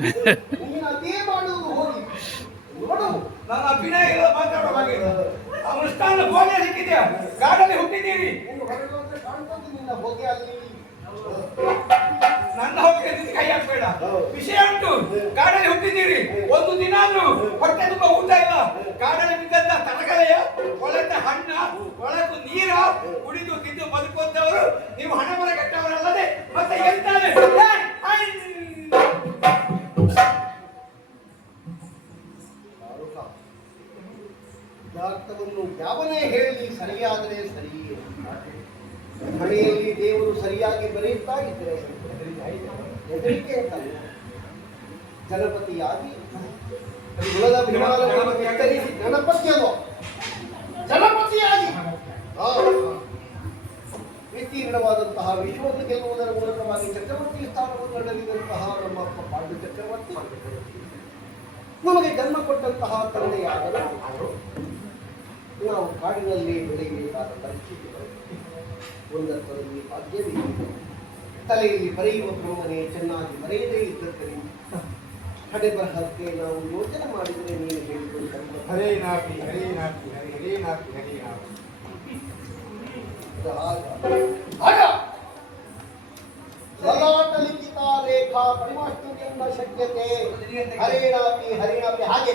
ನೀನು ಅದೇ ಮಾಡುವುದು ಹೋಗಿ ನೋಡು. ನನ್ನ ಅಭಿನಯ ಇಲ್ಲ ಮಾತಾಡೋ ಹಾಗೆ ಅನುಷ್ಠಾನ ಭೋಗ್ಯ ಸಿಕ್ಕಿದ್ಯಾ ಗಾಡಲ್ಲಿ ಹುಟ್ಟಿದ್ದೀರಿ ನೀನು ಹೊರಗೆ ಹೋದ್ರೆ ಕಾಣ್ತದೆ ನಿನ್ನ ಹೋಗಿ ಅಲ್ಲಿ ನನ್ನ ಹೋಗಿ ಕೈ ಹಾಕ್ಬೇಡ ವಿಷಯ ಉಂಟು ಗಾಡಲ್ಲಿ ಹುಟ್ಟಿದ್ದೀರಿ ಒಂದು ದಿನ ಆದ್ರೂ ಹೊಟ್ಟೆ ತುಂಬ ಊಟ ಇಲ್ಲ ಗಾಡಲ್ಲಿ ಬಿದ್ದಂತ ತರಕಾರಿಯ ಒಳದ ಹಣ್ಣ ಒಳಗೂ ನೀರ ಕುಡಿದು ತಿಂದು ಬದುಕುವಂತವರು ನೀವು ಹಣ ಮರ ಕಟ್ಟವರಲ್ಲದೆ ಮತ್ತೆ ಎಂತಾರೆ ಯಥಾರ್ಥವನ್ನು ಯಾವನೇ ಹೇಳಿ ಸರಿಯಾದರೆ ಸರಿಯೇ. ಹಣೆಯಲ್ಲಿ ದೇವರು ಸರಿಯಾಗಿ ಬರೆಯುತ್ತಾ ಇದ್ರೆ ಹೆದರಿಕೆ ಅಂತ ಜನಪತಿಯಾಗಿ ಕುಲದ ವಿಮಾನವನ್ನು ಎತ್ತರಿಸಿ ಗಣಪತಿಯಲ್ಲೋ ಜನಪತಿಯಾಗಿ ವಿಸ್ತೀರ್ಣವಾದಂತಹ ವಿಶ್ವವನ್ನು ಗೆಲ್ಲುವುದರ ಮೂಲಕವಾಗಿ ಚಕ್ರವರ್ತಿ ಸ್ಥಾನವನ್ನು ನಡೆದಿದಂತಹ ನಮ್ಮ ಅಪ್ಪ ಪಾಂಡು ಚಕ್ರವರ್ತಿ ನಮಗೆ ಜನ್ಮ ಕೊಟ್ಟಂತಹ ತಂದೆಯಾದರೂ ನಾವು ಕಾಡಿನಲ್ಲಿ ಬೆಳೆಯಬೇಕಾದ ಪರಿಸ್ಥಿತಿ ಒಂದರ್ಥದಲ್ಲಿ ಭಾಗ್ಯವಿದೆ. ತಲೆಯಲ್ಲಿ ಬರೆಯುವ ಬ್ರಹ್ಮನೆ ಚೆನ್ನಾಗಿ ಬರೆಯದೇ ಇದ್ದರಿಂದ ಹಣೆ ಬರಹಕ್ಕೆ ನಾವು ಯೋಚನೆ ಮಾಡಿದರೆ ನೀನು ಹೇಳಿಕೊಂಡು ಹರೇ ನಾಪಿ ಹರೇ ನಾಪಿ ಹರೇ ಹರೇ ನಾಪಿ ಹರೇ ನಾಪಿ ಲಲಾಟ ಲಿಖಿತ ರೇಖಾ ಪರಿಮಾಷ್ಟುಕೆಂಬ ಶಕ್ಯತೆ ಹರೇಣಾಪಿ ಹರಿಣಾಪಿ ಹಾಗೆ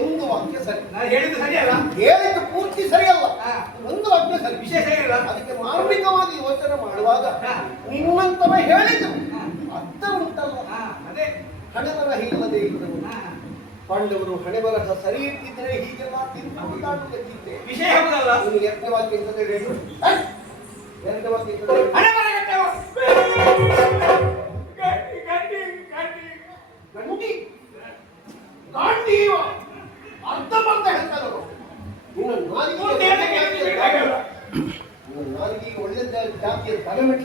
ಒಂದು ವಾಕ್ಯ ಸರಿ. ನಾನು ಹೇಳಿದ್ದು ಸರಿಯಲ್ಲ ಹೇಳಿದ್ದು ಪೂರ್ತಿ ಸರಿಯಲ್ಲ, ಒಂದು ವಾಕ್ಯ ಸರಿ, ವಿಷಯ ಸರಿಯಲ್ಲ. ಅದಕ್ಕೆ ಮಾರ್ಮಿಕವಾಗಿ ಯೋಚನೆ ಮಾಡುವಾಗ ನಿಮ್ಮಂತವ ಹೇಳಿದ್ದು ಅರ್ಥ ಉಂಟಲ್ಲ. ಅದೇ ಹಣೆ ಬರಹ ಇಲ್ಲದೆ ಇದ್ದವು ಪಾಂಡವರು ಹಣೆ ಬರಹ ಸರಿ ಇಟ್ಟಿದ್ರೆ ಹೀಗೆಲ್ಲ ತಿಂದುಕೊಂಡಿದ್ದೆ ವಿಷಯ ಹೌದಲ್ಲ. ನೀನು ಎರಡನೇ ವಾಕ್ಯ ಅಂತಂದ್ರೆ ಹೇಳು. ಎರಡನೇ ವಾಕ್ಯ ಗಂಡಿ ಗಾಂಡೀವ ಅರ್ಧ ಬರ್ಧ ಹೇಳ್ತಾರವರು. ನೀನು ನಾಲಿಗೆ ಒಳ್ಳೆ ಜಾತಿಯ ತಲೆ ಮೆಟ್ಟಿ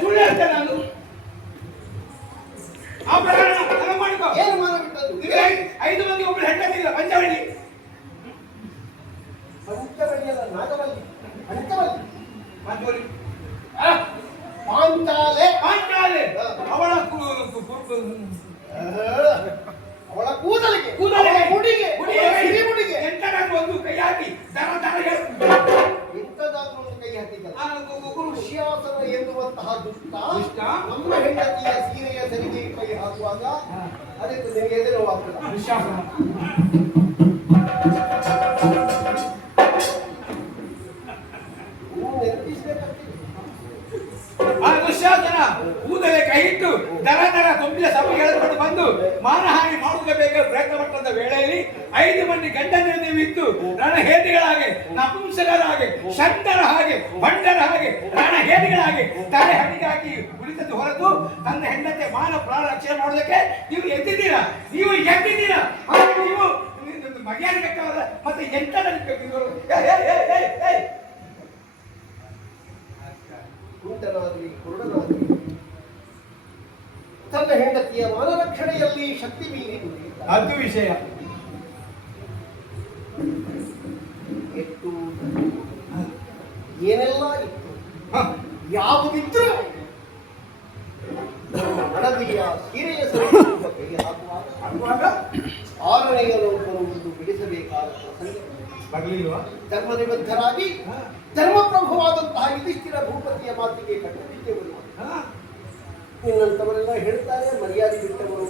ಸುಳ್ಳು ಹೇಳ್ತೇನೆ ನಾನು. ಆ ಪ್ರಕರಣ ಮಾಡಿಕೋ. ಏನು ಮಾನ ಬಿಟ್ಟದ್ದು? 5 ಮಂದಿ ಒಬ್ಬರು ಹೆಂಡತಿಲ್ಲ ಪಂಚವಳ್ಳಿ ಪಂಚವಳ್ಳಿಯಲ್ಲ ನಾಗವಲ್ಲಿ ಪಂಚವಳ್ಳಿ ಪಂಚವಳ್ಳಿ ಪಾಂಚಾಲೆ ಪಾಂಚಾಲೆ ಅವಳ ಅವಳ ಕೂದಲಿಗೆ ಕೂದಲಿಗೆ ಮುಡಿಗೆ ಸಿರಿ ಮುಡಿಗೆ ಎಂಟರಾಗಿ ಒಂದು ಕೈ ಹಾಕಿ ದರ ದರ ಇಂಥದಾದ್ರೂ ಒಂದು ಕೈ ಹಾಕಿದ್ದಲ್ಲ. ಋಷ್ಯಾಸನ ಎನ್ನುವಂತಹ ದುಷ್ಟ ನಮ್ಮ ಹೆಂಡತಿಯ ಸೀರೆಯ ಸರಿಗೆ ಕೈ ಹಾಕುವಾಗ ಅದಕ್ಕೆ ನಿನಗೆ ಎದುರುವಾಗ್ತದೆ. ಋಷ್ಯಾಸನ ಆ ದುಶ್ಯಾಸನ ಕೂದಲೇ ಕೈ ಇಟ್ಟು ದರ ದರ ತುಂಬಿದ ಸಭೆ ಎಳೆದುಕೊಂಡು ಬಂದು ಮಾನಹಾನಿ ಮಾಡುವುದಕ್ಕೆ ಪ್ರಯತ್ನ ಪಟ್ಟಂತ ವೇಳೆಯಲ್ಲಿ 5 ಮಂದಿ ಗಂಡನನ್ನು ಇತ್ತು ರಣಹೇದಿಗಳಾಗೆ ನಪುಂಸಕರಾಗೆ ಶಂಕರ ಹಾಗೆ ಬಂಡರ ಹಾಗೆ ರಣಹೇದಿಗಳ ಹಾಗೆ ತಲೆ ಹಣಿಗೆ ಹಾಕಿ ಉಳಿತದ್ದು ಹೊರತು ತನ್ನ ಹೆಂಡತಿ ಮಾನ ಪ್ರಾಣ ರಕ್ಷಣೆ ಮಾಡೋದಕ್ಕೆ ನೀವು ಎದ್ದಿದ್ದೀರಾ. ನೀವು ಎದ್ದಿದ್ದೀರಾ. ನೀವು ಮರ್ಯಾದೆ ಕಟ್ಟವಲ್ಲ ಮತ್ತೆ ಎಂತ ಕುಂಟನಾಗಲಿ ಕುರುಡನಾಗಲಿ ತನ್ನ ಹೆಂಡತಿಯ ಮಾನರಕ್ಷಣೆಯಲ್ಲಿ ಶಕ್ತಿ ಮೀರಿ ಅದು ವಿಷಯ. ಎಷ್ಟು ಏನೆಲ್ಲ ಇತ್ತು ಯಾವುದಿದ್ರು ಹಣದಿಯ ಸೀರೆಯ ಸರಿಯಾದ ಕೈ ಹಾಕುವಾಗ 6ನೆಯ ಲೋಕವನ್ನು ಬಿಡಿಸಬೇಕಾದ ಬರಲಿಲ್ವಾ? ಧರ್ಮನಿಬದ್ಧರಾಗಿ ಧರ್ಮಪ್ರಭುವಾದಂತಹ ಯುಧಿಷ್ಠಿರ ಭೂಪತಿಯ ಮಾತಿಗೆ ಕಟ್ಟುನಿಟ್ಟವರು. ಇನ್ನಂತವರೆಲ್ಲ ಹೇಳ್ತಾರೆ ಮರ್ಯಾದೆ ಬಿಟ್ಟವರು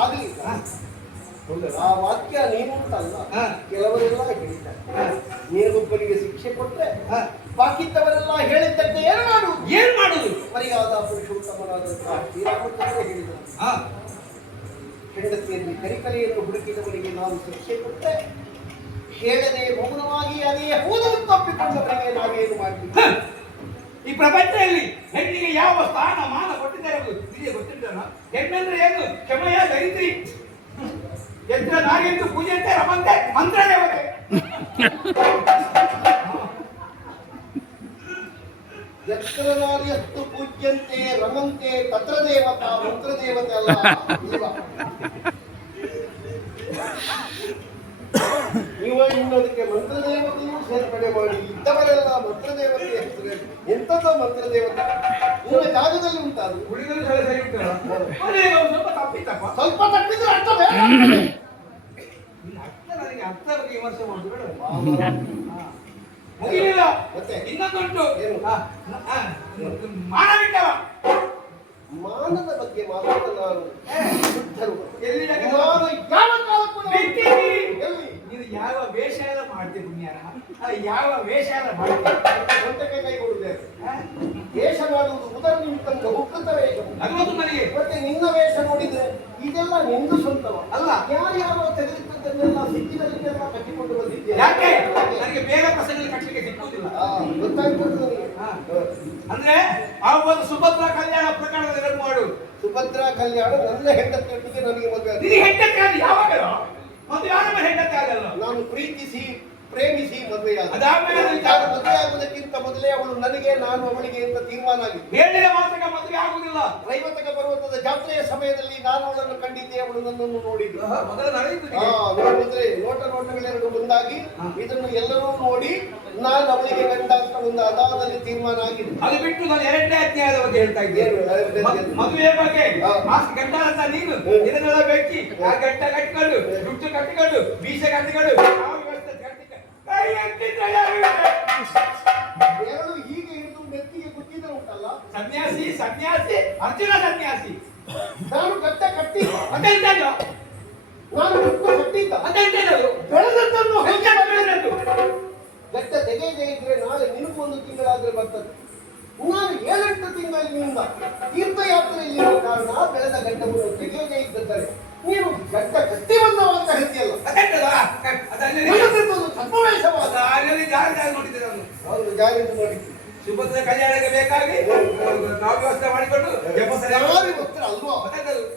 ಆಗಲಿ. ಆ ವಾಕ್ಯ ನೀನುಂಟಲ್ಲ ಕೆಲವರೆಲ್ಲ ಹೇಳಿದ್ದಾರೆ. ನೀನೊಬ್ಬರಿಗೆ ಶಿಕ್ಷೆ ಕೊಟ್ಟರೆ ಬಾಕಿದ್ದವರೆಲ್ಲ ಹೇಳಿದ್ದಕ್ಕೆ ಏನು ಮಾಡುವುದು? ಮರ್ಯಾದ ಪುರುಷೋತ್ತಮನಾದಂತಹ ಶ್ರೀರಾಮಚಂದ್ರ ಹೇಳಿದರು, ಹೆಂಡತಿಯಲ್ಲಿ ಕರಿಕಲೆಯನ್ನು ಹುಡುಕಿದವರಿಗೆ ನಾವು ಶಿಕ್ಷೆ ಕೊಟ್ಟರೆ ಹೇಳದೆ ಮೌನವಾಗಿ ಅದೇ ಹೋದನ್ನು ತಪ್ಪಿಕೊಂಡವರಿಗೆ ನಾವೇನು ಮಾಡ್ತೀವಿ? ಈ ಪ್ರಪಂಚದಲ್ಲಿ ಹೆಣ್ಣಿಗೆ ಯಾವ ಸ್ಥಾನ ಮಾನ ಕೊಟ್ಟಿದ್ದಾರೆ ನಿಮಗೆ ಗೊತ್ತಿದ್ದಾನ? ಹೆಣ್ಣಂದ್ರೆ ಏನು? ಕ್ಷಮೆಯ ದೈತ್ರಿ, ಯಂತ್ರ ನಾಗೆಂದು ಪೂಜೆಂತೆ ರಮಂತೆ ಮಂತ್ರ ದೇವತೆ. ಯಕ್ಷನಾರ್ಯಸ್ತು ಪೂಜ್ಯಂತೆ ರಮಂತೆ ತತ್ರ ದೇವತಾ ಮಂತ್ರ ದೇವತೆ ಅಲ್ಲ. ನೀವು ಇನ್ನೊಂದಕ್ಕೆ ಮಂತ್ರದೇವತೆಯೂ ಸೇರ್ಪಡೆ ಮಾಡಿ ಇದ್ದವರೆಲ್ಲ ಮಂತ್ರದೇವತೆ ಹೆಸರು ಎಂತದ ಮಂತ್ರದೇವತೆ ನಿಮ್ಮ ಜಾಗದಲ್ಲಿ ಉಂಟಾದು ಉಳಿದರೂ ಸರಿ ಉಂಟಲ್ಲ ಅದೇ ಒಂದು ಸ್ವಲ್ಪ ತಪ್ಪಿತ್ತಪ್ಪ ಸ್ವಲ್ಪ ತಪ್ಪಿದ್ರೆ ಅರ್ಥ ಬೇಡ ಇನ್ನು ಅರ್ಥ ನನಗೆ ಅರ್ಥ ಬಗ್ಗೆ ವಿಮರ್ಶೆ ಮಾಡುದು ಬೇಡ ಮುಗಿಲಿಲ್ಲ ಮತ್ತೆ ಇನ್ನೊಂದುಂಟು ಏನು? ಮಾನ ಬಿಟ್ಟವ ಮಾನದ ಬಗ್ಗೆ ಮಾತಾಡ ನಾನು ಶುದ್ಧರು. ಎಲ್ಲಿ ನಾನು ಯಾವ ಕಾಲಕ್ಕೂ ಬಿಟ್ಟಿರಿ. ಎಲ್ಲಿ ನೀನು ಯಾವ ವೇಷ ಎಲ್ಲ ಮಾಡ್ತೀವಿ ಪುಣ್ಯಾರ ಯಾವ ವೇಷ ಎಲ್ಲ ಮಾಡ್ತೀವಿ ಸ್ವಂತಕ್ಕೆ ಕೈ ಕೊಡುತ್ತೇವೆ ವೇಷ ಮಾಡುವುದು ಉದರ ನಿಮಿತ್ತ ಉಕ್ಕುತ ವೇಷ ಅದು ಗೊತ್ತು ನನಗೆ ಮತ್ತೆ ನಿನ್ನ ವೇಷ ನೋಡಿದ್ರೆ ಇದೆಲ್ಲ ನಿಂದು ಸ್ವಂತವ ಅಲ್ಲ. ಯಾರ್ಯಾರೋ ತೆಗೆದುಕೊಂಡನ್ನೆಲ್ಲ ಸಿಕ್ಕಿದಲ್ಲಿಗೆಲ್ಲ ಕಟ್ಟಿಕೊಂಡು ಬಂದಿದ್ದೇನೆ ಯಾಕೆ ನನಗೆ ಬೇರೆ ಪ್ರಸಂಗದಲ್ಲಿ ಕಟ್ಟಲಿಕ್ಕೆ ಸಿಕ್ಕುವುದಿಲ್ಲ ಗೊತ್ತಾಗ್ತದೆ ನನಗೆ ಹಾ. ಅಂದ್ರೆ ಆ ಒಂದು ಸುಭದ್ರಾ ಕಲ್ಯಾಣ ಪ್ರಕರಣದ ನೆನಪು ಮಾಡು ಸುಭದ್ರಾ ಕಲ್ಯಾಣ ನನ್ನ ಹೆಂಡತಿಯೊಟ್ಟಿಗೆ ನನಗೆ ಮದುವೆ ನಿನಗೆ ಹೆಂಡತಿ ಆದ ಯಾವಾಗಲೋ ಮತ್ತೆ ಯಾರ ಹೆಂಡತಿ ಆಗಲ್ಲ ನಾನು ಪ್ರೀತಿಸಿ ಪ್ರೇಮಿಸಿ ಮದುವೆಯಾದ ಅದಾದ್ಮೇಲೆ ಮದುವೆ ಆಗುವುದಕ್ಕಿಂತ ಮೊದಲೇ ಅವಳು ನನಗೆ ನಾನು ಅವಳಿಗೆ ಅಂತ ತೀರ್ಮಾನ ಆಗಿದೆ ಹೇಳಿದ ಮಾತಕ್ಕೆ ಮದುವೆ ಆಗುವುದಿಲ್ಲ ರೈವತಕ ಪರ್ವತದ ಜಾತ್ರೆಯ ಸಮಯದಲ್ಲಿ ನಾನು ಅವಳನ್ನು ಕಂಡಿದ್ದೆ ಅವಳು ನನ್ನನ್ನು ನೋಡಿದ್ದು ಮೊದಲು ನಡೆಯಿತು ನೋಡಿದ್ರೆ ನೋಟಗಳೆರಡು ಮುಂದಾಗಿ ಇದನ್ನು ಎಲ್ಲರೂ ನೋಡಿ ನಾನು ಅವಳಿಗೆ ಗಂಡ ಅಂತ ಒಂದು ಅದಾದಲ್ಲಿ ತೀರ್ಮಾನ ಆಗಿದೆ ಅದು ಬಿಟ್ಟು ನಾನು ಎರಡನೇ ಅಧ್ಯಾಯದ ಬಗ್ಗೆ ಹೇಳ್ತಾ ಇದ್ದೇನೆ ಮದುವೆ ಬಗ್ಗೆ ಮಾಸ್ಕ್ ಗಂಡ ಅಂತ ನೀನು ಇದನ್ನೆಲ್ಲ ಬೆಚ್ಚಿ ಆ ಗಂಟ ಕಟ್ಟಿಕೊಂಡು ದುಡ್ಡು ಕಟ್ಟಿಕೊಂಡು ಬೀಸ ಕಟ್ಟಿಕೊಂಡು ಎರಡು ಹೀಗೆ ಹಿಡಿದು ನೆತ್ತಿಗೆ ಗುಚ್ಚಿದ್ರೆ ಉಂಟಲ್ಲ ಸನ್ಯಾಸಿ ಸನ್ಯಾಸಿ ಅರ್ಜುನ ಸನ್ಯಾಸಿ ನಾನು ಗಟ್ಟ ಕಟ್ಟಿ ಅದೆಂತದ್ದು ನಾನು ದುಡ್ಡು ಕಟ್ಟಿದ್ದ ಅದೆಂತದ್ದು ಬೆಳೆದದ್ದನ್ನು ಹೆಂಗೆ ಬೆಳೆದದ್ದು ಗಟ್ಟ ತೆಗೆಯದೇ ಇದ್ರೆ ನಾಳೆ ನಿನಗೊಂದು ತಿಂಗಳಾದ್ರೆ ಬರ್ತದೆ ನಾನು 7-8 ತಿಂಗಳಿನಿಂದ ತೀರ್ಥಯಾತ್ರೆಯಲ್ಲಿ ಇರುವ ಕಾರಣ ಬೆಳೆದ ಗಡ್ಡವನ್ನು ತೆಗೆಯದೇ ಇದ್ದರೆ ನೀನು ಗಡ್ಡ ಕಟ್ಟಿ ಬಂದವ ಅಂತ ಹೇಳ್ತೀಯಲ್ಲ ಸದ್ವೇಷವಾದ ಅವರು ಜಾಹೀರಾತು ಮಾಡಿ ಸುಭದ್ರ ಕಲ್ಯಾಣಕ್ಕೆ ಬೇಕಾಗಿ ನಾವು ವ್ಯವಸ್ಥೆ ಮಾಡಿಕೊಂಡು ಯಾರು ಗೊತ್ತಿರ ಅಲ್ವೋ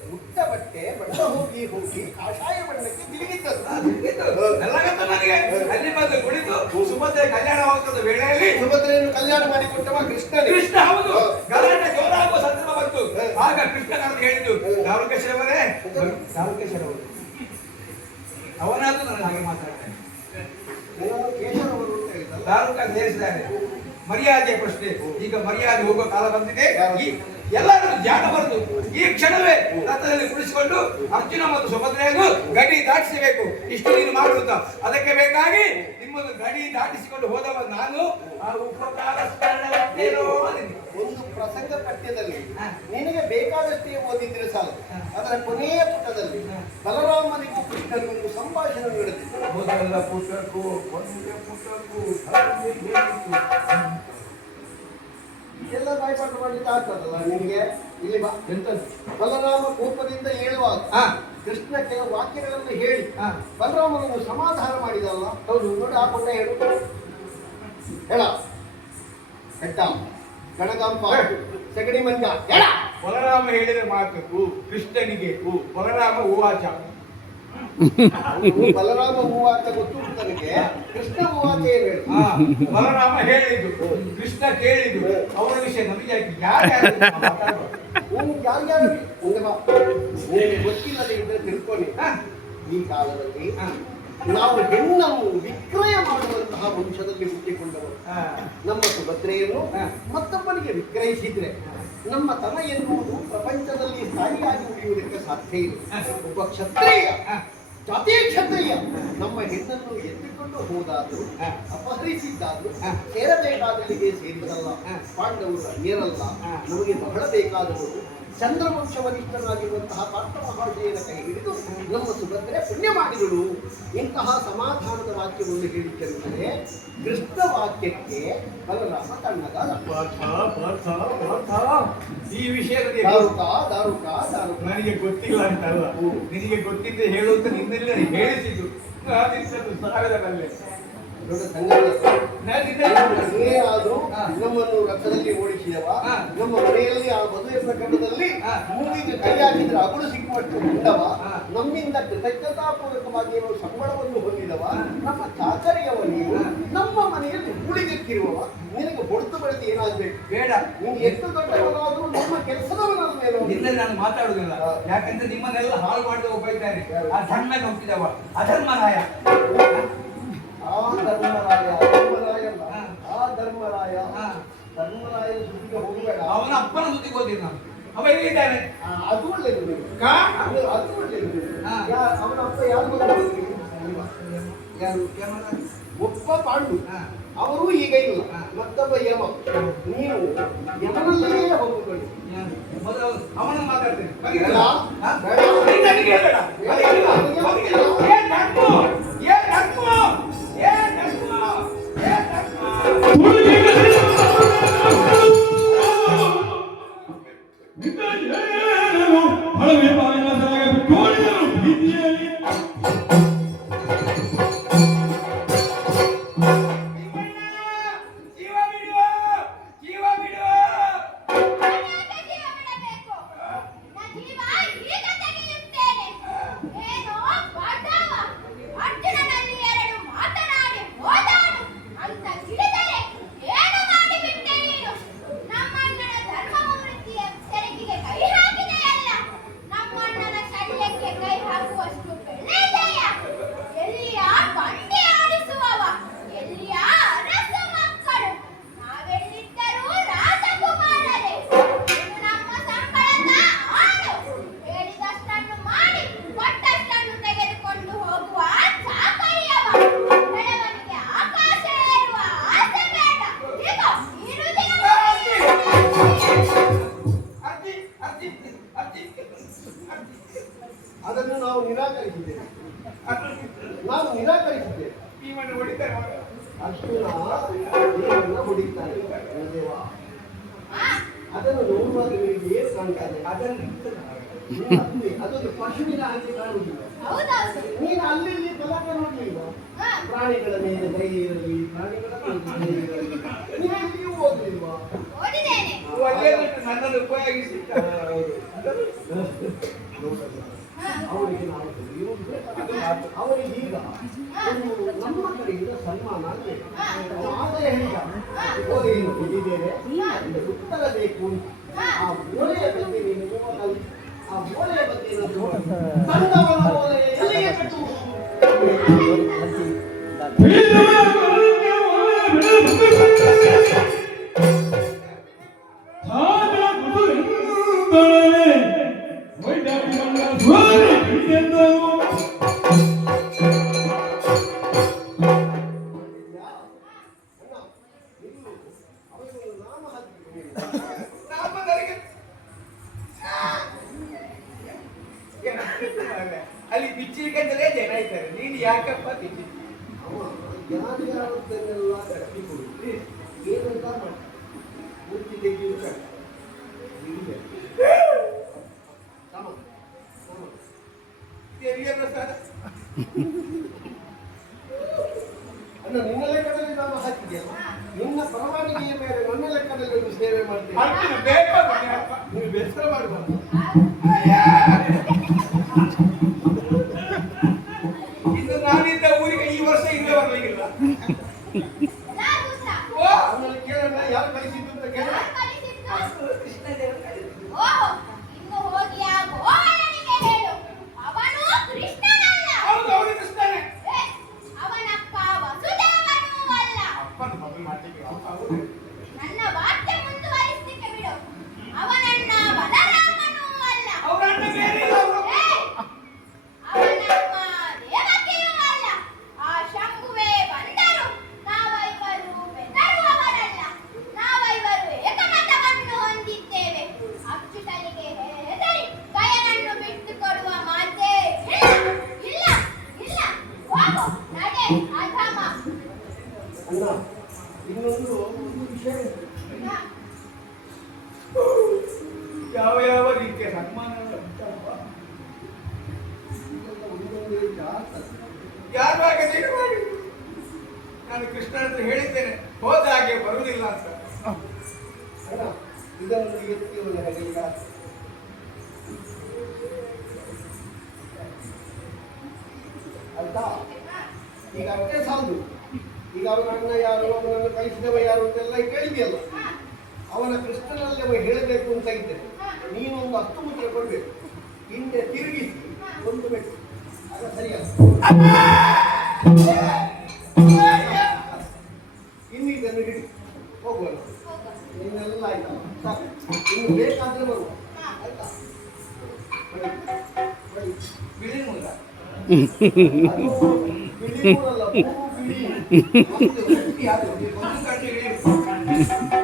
ಮುಟ್ಟ ಬಟ್ಟೆ ಬಣ್ಣ ಹೋಗಿ ಹೋಗಿ ಕಾಷಾಯ ಬಣ್ಣಕ್ಕೆ ತಿರುಗಿದ್ದದು ಎಲ್ಲ ಗೊತ್ತು ನನಗೆ ಅಲ್ಲಿ ಬಂದು ಕುಳಿತು ಸುಭದ್ರ ಕಲ್ಯಾಣವಾಗುತ್ತದೆ ವೇಳೆಯಲ್ಲಿ ಸುಭದ್ರೆಯನ್ನು ಕಲ್ಯಾಣ ಮಾಡಿಕೊಟ್ಟವ ಕೃಷ್ಣ ಹೌದು ಗಲಾಟೆ ಜೋರಾಗುವ ಸಂದರ್ಭ ಬಂತು ಆಗ ಕೃಷ್ಣ ಕರೆದು ಹೇಳಿದ್ದು ದಾರುಕೇಶ್ವರವರೇ ದಾರುಕೇಶ್ವರವರು ಅವನಾದ್ರೂ ನನಗೆ ಹಾಗೆ ಮಾತಾಡ್ತಾನೆ ದಾರುಕ ಸೇರಿಸಿದ್ದಾರೆ ಮರ್ಯಾದೆಯ ಪ್ರಶ್ನೆ ಈಗ ಮರ್ಯಾದೆ ಹೋಗುವ ಕಾಲ ಬಂದಿದೆ ಎಲ್ಲರೂ ಜಾಗ ಬರೆದು ಈ ಕ್ಷಣವೇ ರಥದಲ್ಲಿ ಕುಳಿಸಿಕೊಂಡು ಅರ್ಜುನ ಮತ್ತು ಸುಭದ್ರೆಯನ್ನು ಗಡಿ ದಾಟಿಸಬೇಕು ಇಷ್ಟು ನೀನು ಮಾಡುತ್ತ ಅದಕ್ಕೆ ಬೇಕಾಗಿ ನಿಮ್ಮನ್ನು ಗಡಿ ದಾಟಿಸಿಕೊಂಡು ಹೋದವ ನಾನು ಆ ಉಪಕಾರ ಒಂದು ಪ್ರಸಂಗ ಪಠ್ಯದಲ್ಲಿ ನಿನಗೆ ಬೇಕಾದಷ್ಟೇ ಓದಿದ್ರೆ ಸಾಲ ಅದರ ಕೊನೆಯ ಪುಟದಲ್ಲಿ ಬಲರಾಮನಿಗೂ ಕೃಷ್ಣನಿಗೂ ಸಂಭಾಷಣೆ ನಡೆದಿದೆ ಮೊದಲ ಪುಟಕ್ಕೂ ಒಂದೇ ಪುಟಕ್ಕೂ ಇದೆಲ್ಲ ಬಾಯ್ಪಾಠ ಮಾಡ್ಲಿಕ್ಕೆ ಆಗ್ತದಲ್ಲ ನಿನಗೆ ಇಲ್ಲಿ ಬಾ ಎಂತದ್ದು ಬಲರಾಮ ಕೋಪದಿಂದ ಹೇಳುವಾಗ ಕೃಷ್ಣ ಕೆಲವು ವಾಕ್ಯಗಳನ್ನು ಹೇಳಿ ಬಲರಾಮನನ್ನು ಸಮಾಧಾನ ಮಾಡಿದಲ್ಲ ಹೌದು ನೋಡಿ ಆ ಪುಟ್ಟ ಹೇಳು ಹೇಳ ಹೆಟ್ಟ ಗಣಗಂಪ ಸಗಣಿ ಮಂಜ ಹೇಳ ಬಲರಾಮ ಹೇಳಿದ ಮಾತು ಕೃಷ್ಣನಿಗೆ ಬಲರಾಮ ಹೂವಾಚ ಬಲರಾಮ ಹೂವಾಚ ಗೊತ್ತುಂಟು ನನಗೆ ಕೃಷ್ಣ ಹೂವಾಚ ಏನು ಹೇಳು ಬಲರಾಮ ಹೇಳಿದ್ದು ಕೃಷ್ಣ ಕೇಳಿದ್ದು ಅವರ ವಿಷಯ ನಮಗೆ ಯಾರ್ಯಾರು ನಿನಗೆ ಗೊತ್ತಿಲ್ಲದೆ ಇದ್ರೆ ತಿಳ್ಕೊಳ್ಳಿ ಈ ಕಾಲದಲ್ಲಿ ನಾವು ಹೆಣ್ಣನ್ನು ವಿಕ್ರಯ ಮಾಡುವಂತಹ ವಂಶದಲ್ಲಿ ಹುಟ್ಟಿಕೊಂಡವರು ನಮ್ಮ ಸುಭದ್ರೆಯನ್ನು ಮತ್ತೊಬ್ಬನಿಗೆ ವಿಕ್ರಯಿಸಿದ್ರೆ ನಮ್ಮ ತನ ಎನ್ನುವುದು ಪ್ರಪಂಚದಲ್ಲಿ ಸ್ಥಾಯಿಯಾಗಿ ಉಳಿಯುವುದಕ್ಕೆ ಸಾಧ್ಯ ಇದೆ ಒಬ್ಬ ಕ್ಷತ್ರಿಯ ಜಾತಿ ಕ್ಷತ್ರಿಯ ನಮ್ಮ ಹೆಣ್ಣನ್ನು ಎತ್ತಿಕೊಂಡು ಹೋದಾದ್ರು ಅಪಹರಿಸಿದ್ದಾದ್ರು ಸೇರಬೇಕಾದಲ್ಲಿಗೆ ಸೇರಿಸಲ್ಲ ಪಾಂಡವರು ಅನ್ಯರಲ್ಲ ನಮಗೆ ಬಹಳ ಬೇಕಾದವರು ಚಂದ್ರವಂಶ ವರಿಷ್ಠನಾಗಿರುವಂತಹ ಪಾರ್ಥ ಮಹಾಶಯನ ಕೈ ಹಿಡಿದು ನಮ್ಮ ಸುಭದ್ರೆ ಪುಣ್ಯ ಮಾಡಿದಳು ಇಂತಹ ಸಮಾಧಾನದ ವಾಕ್ಯವನ್ನು ಹೇಳಿದ್ದರೆ ಕೃಷ್ಣ ವಾಕ್ಯಕ್ಕೆ ಬಲರಾಮ ತಣ್ಣಗಾಲ ಈ ವಿಷಯದಲ್ಲಿ ದಾರುಕ ನನಗೆ ಗೊತ್ತಿಲ್ಲ ಅಂತಲ್ಲ ನಿನಗೆ ಗೊತ್ತಿದ್ದೆ ಹೇಳುವಂತ ನಿನ್ನೆಲ್ಲ ಹೇಳಿಸಿದ್ದು ಸಾಗರದಲ್ಲೇ ದೊಡ್ಡ ಸಂಗತಿ ಏನಾದ್ರೂ ನಮ್ಮನ್ನು ರಥದಲ್ಲಿ ಓಡಿಸಿದವ ನಮ್ಮ ಮನೆಯಲ್ಲಿ ಆ ಮದುವೆ ಪ್ರಕರಣದಲ್ಲಿ ಮೂಗಿಗೆ ಕೈ ಹಾಕಿದ್ರೆ ಅಗಳು ಸಿಕ್ಕುವಷ್ಟು ಉಂಡವ ನಮ್ಮಿಂದ ಕೃತಜ್ಞತಾಪೂರ್ವಕವಾಗಿ ಏನೋ ಸಂಬಳವನ್ನು ಹೊಂದಿದವ ನಮ್ಮ ಚಾಕರಿಯವ ನೀನು ನಮ್ಮ ಮನೆಯಲ್ಲಿ ಹೂಳಿಗೆಕ್ಕಿರುವವ ನಿನಗೆ ಹೊಡೆದು ಬೆಳೆದು ಏನಾಗ್ಬೇಕು ಬೇಡ ನೀನು ಎಷ್ಟು ದೊಡ್ಡವನಾದ್ರೂ ನಮ್ಮ ಕೆಲಸದವನಾದ್ಮೇಲೆ ನಿನ್ನಲ್ಲಿ ನಾನು ಮಾತಾಡುದಿಲ್ಲ ಯಾಕಂದ್ರೆ ನಿಮ್ಮನ್ನೆಲ್ಲ ಹಾಳು ಮಾಡಿದ ಒಬ್ಬ ಇದ್ದಾನೆ ಆ ಧರ್ಮ ಹುಟ್ಟಿದವ ಅಧರ್ಮರಾಯ ಯಾರು ಯಮನ ಒಬ್ಬ ಪಾಂಡು ಹಾ. ಅವರು ಈಗ ಇಲ್ಲ ಹಾ. ಮತ್ತೊಬ್ಬ ಯಮ. ನೀವು ಯಮನಲ್ಲೇ ಹೋಗುಗಳು. ಮೊದಲು ಅವನ ಮಾತಾಡ್ತೇನೆ ಬೇಡ. ಹಾ? ಬೇಡ. ನೀನ್ ನನಗೆ ಹೇಳ್ಬೇಡ. ಬದಿಗಿಲ್ಲ. ಬದಿಗಿಲ್ಲ. ಏನ್ ಧರ್ಮ? ಏನ್ ಧರ್ಮ? ಏನ್ ಧರ್ಮ? ಏನ್ ಧರ್ಮ? ಹಳವೆ ಬಾಗಿಲ ಸಲಗ ಬಿಟ್ಟೋಡಿದರು ಬೀದಿಯಲ್ಲಿ. ಭೀಮಣ್ಣ, ಜೀವ ಬಿಡುವ, ಜೀವ ಬಿಡುವ. ನಾನ್ಯಾಕೆ ಜೀವ ಬಿಡಬೇಕು? ನನ್ನ ಜೀವ ಈಗ ತೆಗೆಯುತ್ತೇನೆ. ಏನೋ ಬಡವ, ಅರ್ಜುನನಲ್ಲಿ ಎರಡು ಮಾತನಾಡಿ ಹೋದಾನು ಅಂತ ತಿಳಿದರೆ ಏನು ಮಾಡಿಬಿಟ್ಟೆ ನೀನು? ನಮ್ಮಣ್ಣನ ಧರ್ಮವೃತ್ತಿಯ ಸೆರಗಿಗೆ ಕೈ ಹಾಕಿದೆಯಲ್ಲ, ನಮ್ಮಣ್ಣನ ಶಲ್ಯಕ್ಕೆ ಕೈ ಹಾಕುವಷ್ಟು ಬೆಳೆದೆಯ? ಎಲ್ಲಿಯ ಬಂಡಿ ಆಡಿಸುವವ, ಎಲ್ಲಿಯ ಅರಸು ಮಕ್ಕಳು? ನಾವೆಲ್ಲಿದ್ದರೂ ರಾಜಕುಮಾರರೇ. ನೀನು ನಮ್ಮ ಸಂಬಳದ ಆಳು. ಹೇಳಿದಷ್ಟನ್ನು ಮಾಡಿ ಕೊಟ್ಟಷ್ಟನ್ನು ತೆಗೆದುಕೊಂಡು ಹೋಗುವ ಚಾಕರಿಯವ. ಬೆಳವನಿಗೆ ಆಕಾಶ ಏರುವ ಆಸೆ ಬೇಡ. ಇಗೋ, ಇರುವುದಿಲ್ಲ. ಅಜ್ಜಿ, ಅಜ್ಜಿ, ಅಜ್ಜಿ, ಅಜ್ಜಿ. ಅದನ್ನು ನಾವು ನಿರಾಕರಿಸಿದ್ದೇವೆ. ಅಜ್ಜಿ. ನಾವು ನಿರಾಕರಿಸಿದ್ದೇವೆ. ಭೀಮಣ್ಣ ಹೊಡಿತಾರೆ ಮಗ. ಅರ್ಜುನ ದೇವರನ್ನ ಹೊಡಿತಾನೆ. ದೇವ ಆ, ಅದನ್ನು ನೋಡುವಾಗ ನಿಮಗೆ ಏನು ಕಾಣ್ತಾನೆ? ಅದನ್ನು ಅದೊಂದು ಪಶುವಿನ ಹಾಗೆ ಕಾಣುವುದಿಲ್ಲ. ಹೌದೌದು. ನೀನು ಅಲ್ಲಿ ಇಲ್ಲಿ ಗಲಾಟೆ ನೋಡ್ಲಿಲ್ವಾ? ಹಾ, ಪ್ರಾಣಿಗಳ ಮೇಲೆ ದಯ ಇರಲಿ, ಪ್ರಾಣಿಗಳ ಮೇಲೆ ದಯ ಇರಲಿ. ನೀವು ಹೋಗ್ಲಿಲ್ವಾ? ಓದಿದ್ದೇನೆ. ಒಳ್ಳೆಯದನ್ನು ನನ್ನನ್ನು ಉಪಯೋಗಿಸಿ ಹಾ, ಅವರಿಗೆ ನಾವು ತಿಳಿಯುವುದು. ಅವರಿಗೆ ಈಗ ಒಂದು ನಮ್ಮ ಕಡೆಯಿಂದ ಸನ್ಮಾನ ಆಗಬೇಕು. ಆದರೆ ಹೇಳಿದ ಓದೇನು ಇದ್ದೇವೆ, ಉತ್ತರ ಬೇಕು ಅಂತ. ಆ ಓಲೆಯ ಬಗ್ಗೆ ನೀನು ನೋಡಲು, ಆ ಓಲೆಯ ಬಗ್ಗೆ ತಂದವನ ಓಲೆ ಎಲ್ಲಿಗೆ ಕಟ್ಟುವುದು? ಅಲ್ಲಿ ಬಿಚ್ಚಿರಿಕಂತಲೇ ಜನ ಇದ್ದಾರೆ. ನೀನು ಯಾಕಪ್ಪ ಬಿಚ್ಚಿ? ಅವ ಯಾರ್ಯಾರದ್ದನ್ನೆಲ್ಲ ಕಟ್ಟಿಕೊಡು. ಏನಂತ ಮಾಡಿ ಮುಚ್ಚಿ ತೆಗೆಯುವುದು ಕಷ್ಟ. ಹೀಗೆ. ಸಮ, ಸಮ. ತೆರಿಗೆ ಪ್ರಸಾದ. ಅಲ್ಲ, ನಿನ್ನ ಲೆಕ್ಕದಲ್ಲಿ ನಾನು ಹಾಕಿದ್ದೇನೆ. ನಿನ್ನ ಪರವಾನಗಿಯ ಮೇಲೆ ನನ್ನ ಲೆಕ್ಕದಲ್ಲಿ ಒಂದು ಸೇವೆ ಮಾಡ್ತೇನೆ. ಮಾಡ್ತೀನಿ, ಬೇಕಾಗುತ್ತೆ ಅಪ್ಪ. ನೀವು ಬೇಸರ ಮಾಡಬಾರ್ದು. ಇನ್ನು ನಾನಿದ್ದ ಊರಿಗೆ ಈ ವರ್ಷ ಇಲ್ಲೇ ಬರಲಿಕ್ಕಿಲ್ಲ. ಲಾಗುಸ. ಓ, ಆಮೇಲೆ ಕೇಳೋಣ ಯಾರು ಕಳಿಸಿದ್ದು ಅಂತ ಕೇಳ. ಯಾರು ಕಲಿಸಿದ್ದು? ಕೃಷ್ಣದೇವರು ಕರೆದ್ರು. ಓಹೋ, ಇನ್ನು ಹೋಗಿ ಆ ಗೋವರ್ಧನಿಗೆ ಹೇಳು. ಅವನು ಕೃಷ್ಣನಲ್ಲ. ಹೌದು, ಅವನು ಕೃಷ್ಣನೇ. ಏ, ಅವನಪ್ಪ ವಸುದೇವನೂ ಅಲ್ಲ. ಅಪ್ಪನ ಮದುವೆ ಮಾಡ್ಲಿಕ್ಕೆ ಹೌದು. ನನ್ನ ವಾಕ್ಯ ಮುಂದುವರಿಸಲಿಕ್ಕೆ ಬಿಡು. ಅವನನ್ನ ಬಲರಾಮನೂ ಅಲ್ಲ. ಅವ್ರ ಅಣ್ಣ ಬೇರೆ ಇಲ್ಲ ಅವರು. ಏ, ಅವನಮ್ಮ ದೇವಕಿಯೂ ಅಲ್ಲ. ಆ ಶಂಭುವೇ ಬಂದರು. ನಾವೈವರು ಬೆದರುವವರಲ್ಲ. ನಾವೈವರು ಏಕಮತವನ್ನು ಹೊಂದಿದ್ದೇವೆ. ಅಚ್ಚುತಲಿಗೆ ಹೆದರಿ ಗಯನನ್ನು ಬಿಟ್ಟು ಕೊಡುವ ಮಾತೇ ಇಲ್ಲ. ಇಲ್ಲ, ಇಲ್ಲ. ಹೋಗು, ನಡೆ, ಅಧಮ. ಅಣ್ಣ, ಇನ್ನೊಂದು ವಿಷಯ ಉಂಟು. ಹ. ಯಾವ ಯಾವ ರೀತಿಯ ಸನ್ಮಾನಗಳು ಉಂಟಪ್ಪ. ಇದೆಲ್ಲ ಒಂದೊಂದೇ ಜಾತ. ಯಾರು ಹಾಗೆ ನೀನು ಮಾಡಿ. ನಾನು ಕೃಷ್ಣನ ಹತ್ರ ಹೇಳಿದ್ದೇನೆ, ಹೋದ ಹಾಗೆ ಬರುವುದಿಲ್ಲ ಅಂತ. ಅಣ್ಣ, ಇದನ್ನು ಎತ್ತಿಯವನ ಹೆಗಲಿಗೆ ಹಾಕಿ. ಆಯ್ತಾ? ಈಗ ಅಷ್ಟೇ ಸಾಲದು. ಈಗ ಅವನ ಅಣ್ಣ ಯಾರು, ಅವನನ್ನು ಕಳಿಸಿದವ ಯಾರು ಅಂತೆಲ್ಲ ಕೇಳಿದೆಯಲ್ಲ. ಅವನ ಕೃಷ್ಣನಲ್ಲಿ ಅವ ಹೇಳಬೇಕು ಅಂತ ಇದ್ದರೆ ನೀನೊಂದು 10 ಮುದ್ರೆ ಕೊಡ್ಬೇಕು. ಹಿಂದೆ ತಿರುಗಿಸಿ ಒಂದು ಬೇಕು. ಆಗ ಸರಿಯಲ್ಲ. ಇನ್ನು ಇದನ್ನು ಹಿಡಿ ಹೋಗುವ. ಇನ್ನೆಲ್ಲ ಆಯ್ತಲ್ಲ, ಸಾಕು. ಇನ್ನು ಬೇಕಾದ್ರೆ ಬರುವ. ಆಯ್ತಾ? ಬಡಿ, ಬಡಿ. ಬಿಳಿ ಮೂಲ. ಅದು ಬಿಳಿ ಊರಲ್ಲ, ಮೂರು ಬಿಡಿ. ಒಂದು ಗಟ್ಟಿ ಆದ್ರು, ಒಂದು ಗಟ್ಟಿ ಹಿಡಿ.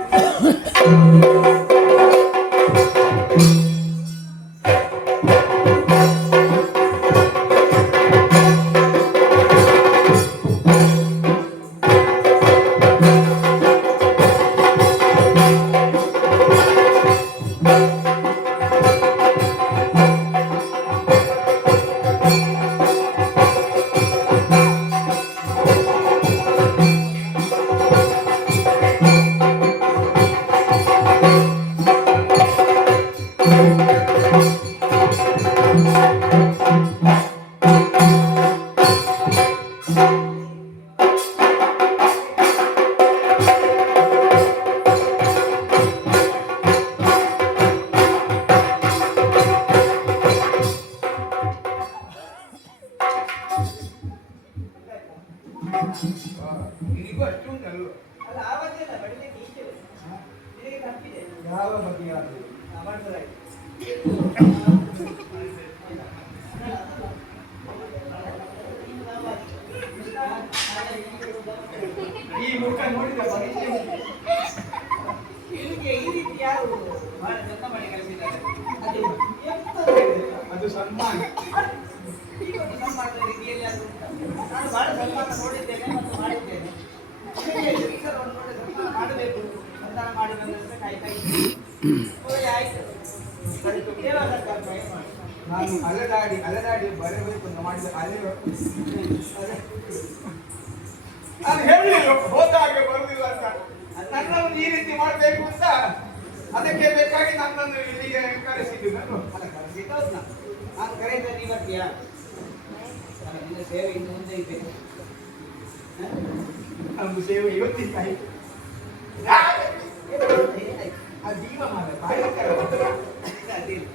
ನಿನಗೂ ಅಷ್ಟು ಉಂಟಲ್ವ? ಅಲ್ಲ ಆವತ್ತೆಲ್ಲ ಬಡಿಲಿಕ್ಕೆ ಇಷ್ಟೇ ನಿನಗೆ ತಪ್ಪಿದೆ ಯಾವ ಬಗೆಯ ಅದು? ಮಾಡ್ತಾರೆ ಈ ಮುಖ ನೋಡಿದ ಬಗೆ ನಿನಗೆ ಈ ರೀತಿ ಯಾರು ಬಹಳ ಚಂದ ಮಾಡಿ ಕಳಿಸಿದ್ದಾರೆ ಅದು ಅದು ಸನ್ಮಾನ. ಇವತ್ತು ಸನ್ಮಾನದ ರೀತಿಯಲ್ಲಿ ಅದು ಉಂಟು. ನಾನು ಬಹಳ ಸನ್ಮಾನ ನೋಡಿದ್ದೇನೆ ಮತ್ತು ಮಾಡಿದ್ದೇನೆ ನಿನಗೆ ವಿಚಾರವನ್ನು ನೋಡಿ ಸನ್ಮಾನ ಮಾಡಬೇಕು ಸಂಧಾನ ಮಾಡಿ ಬಂದಂತೆ ಕಾಯ್ತಾ ಇದ್ದೀನಿ. ಹೋಗಿ ಆಯ್ತು ಅದಕ್ಕೆ ಕೇವಲ ಸರ್ಕಾರ ಪ್ರಯತ್ನ ಮಾಡಿ ನಾನು ಅಲೆದಾಡಿ ಬರಬೇಕು ಅಂತ ಮಾಡಿದ ನಾನು ಹೇಳಿಲ್ಲ ಹೋದಾಗ ಬರುದಿಲ್ಲ ಅಂತ. ನನ್ನನ್ನು ಈ ರೀತಿ ಮಾಡಬೇಕು ಅಂತ ಅದಕ್ಕೆ ಬೇಕಾಗಿ ನನ್ನನ್ನು ಇಲ್ಲಿಗೆ ಕರೆಸಿದ್ದು ನಾನು. ಅಲ್ಲ ಕರೆಸಿದ್ದವ್ರು ನಾನು ಕರೆಯಿಂದ ನೀ ಬರ್ತೀಯಾ ಅಲ್ಲ ನಿನ್ನ ಸೇವೆ ಇನ್ನು ಮುಂದೆ ಇದೆ ನಮ್ದು ಸೇವೆ ಇವತ್ತಿನ ಆಯ್ತು. ಏನಾಯ್ತು ಆ ಜೀವ ಮಾಡ ಭಯಂಕರ ಅದಿಲ್ಲ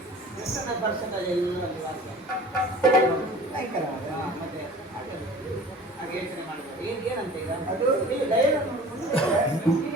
ಎಷ್ಟನ ಪರ್ಸೆಂಟೇಜ್ ಎಲ್ಲ ಅಲ್ಲಿ ವಾಕ್ಯ ಭಯಂಕರ ಮತ್ತೆ ಹಾಗೆ ಯೋಚನೆ ಮಾಡ್ಬೋದು ಏನಂತ ಈಗ ಅದು ನೀವು ಡಯಲ್ ನೋಡ್ಕೊಂಡು